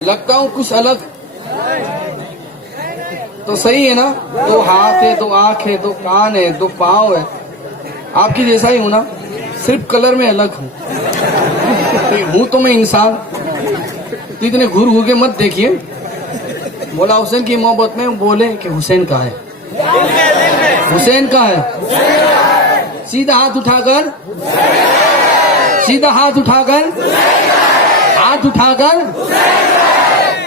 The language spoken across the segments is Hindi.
लगता हूँ कुछ अलग तो सही है ना। दो हाथ है, दो आंख है, दो कान है, दो पाँव है, आपकी जैसा ही हूं ना, सिर्फ कलर में अलग हूँ। हूं तो मैं इंसान। तो इतने घूर घूर के मत देखिए। मौला हुसैन की मोहब्बत में बोले कि हुसैन कहाँ है, हुसैन कहाँ है। सीधा हाथ उठाकर, सीधा हाथ उठाकर, हाथ उठाकर,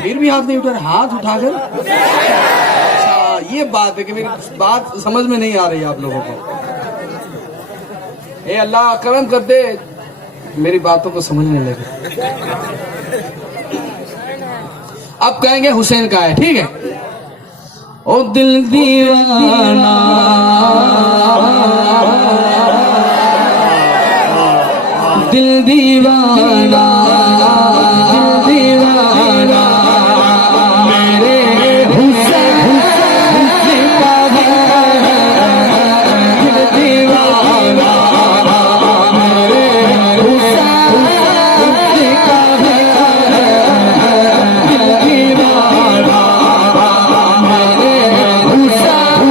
फिर भी हाथ नहीं उठा रहे, हाथ उठाकर। अच्छा, ये बात है कि मेरी बात समझ में नहीं आ रही आप लोगों को। ए अल्लाह करम कर दे, मेरी बातों को समझने लगे। अब कहेंगे हुसैन का है, ठीक है। ओ दिल दीवाना, दिल दीवाना, दिल दीवाना, मेरे हुसैन का दिल दीवाना, मेरे हुसैन का दिल दीवाना, मेरे हुसैन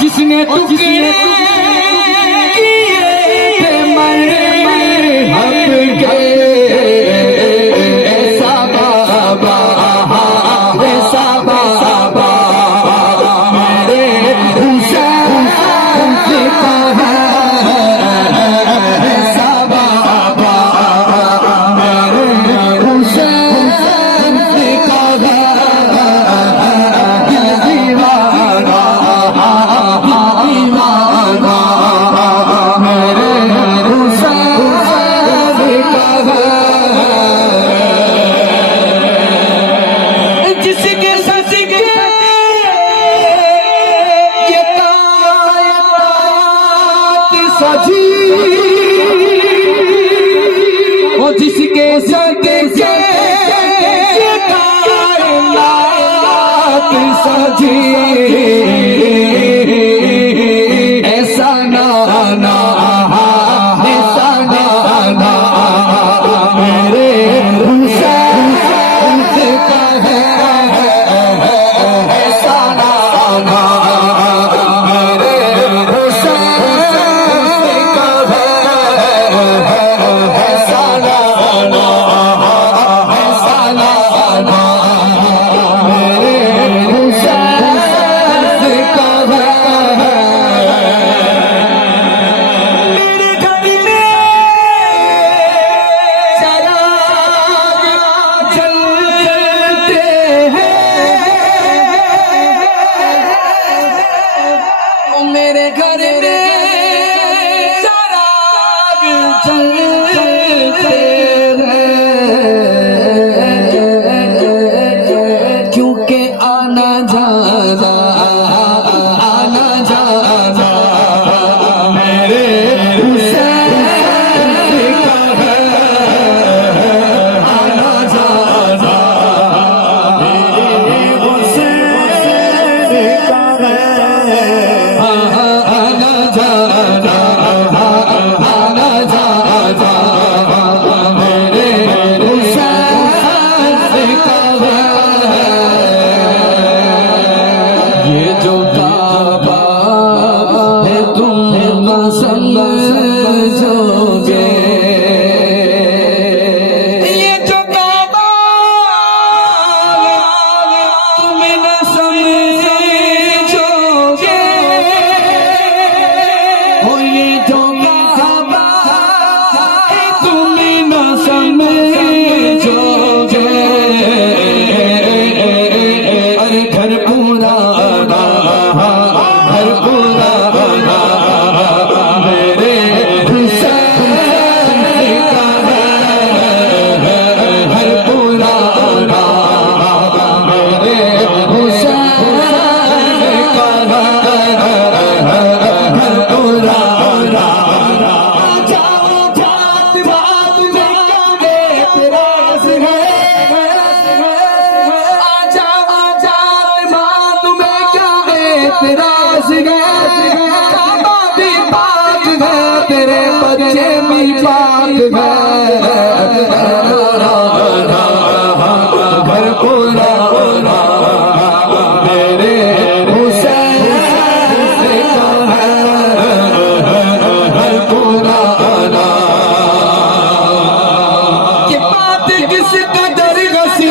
जिसने टुकड़े किए थे मरे हक के, ऐसा बाबा, ऐसा बाबा, मेरे हुसैन का है, ऐसा बाबा, मेरे हुसैन का है, दिल दीवाना, जिसके सच के ये कायनात सजी, वो जिसके सच के ये कायनात सजी, ऐसा नाना, ऐसा नाना, मेरे हुसैन का है, ऐसा नाना, मेरे हुसैन का है, ऐसा नाना, ऐसा नाना, मेरे हुसैन घर पूरा मेरे हुसैन का है पुराना। ये बात किस कदर गसी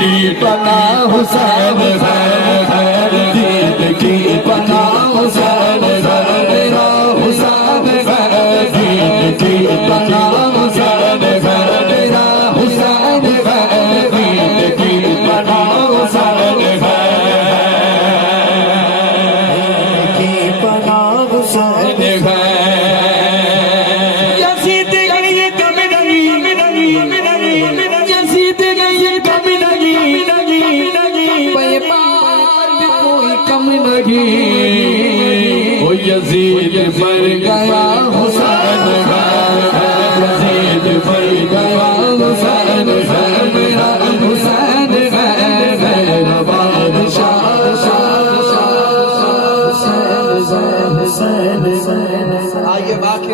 की पना हुसैन दीद की पना हुसैन मेरा हुसैन दीद की पना हुसैन मेरा हुसैन दीद की पना हुसैन की पना हुसैन यज़ीद गई कमी नहीं यज़ीद गई कमी ओ यज़ीद पर गया हुसैन यज़ीद पर गया हुसैन मेरा हुसैन मेरा बादशाह हुसैन। आइए बाकी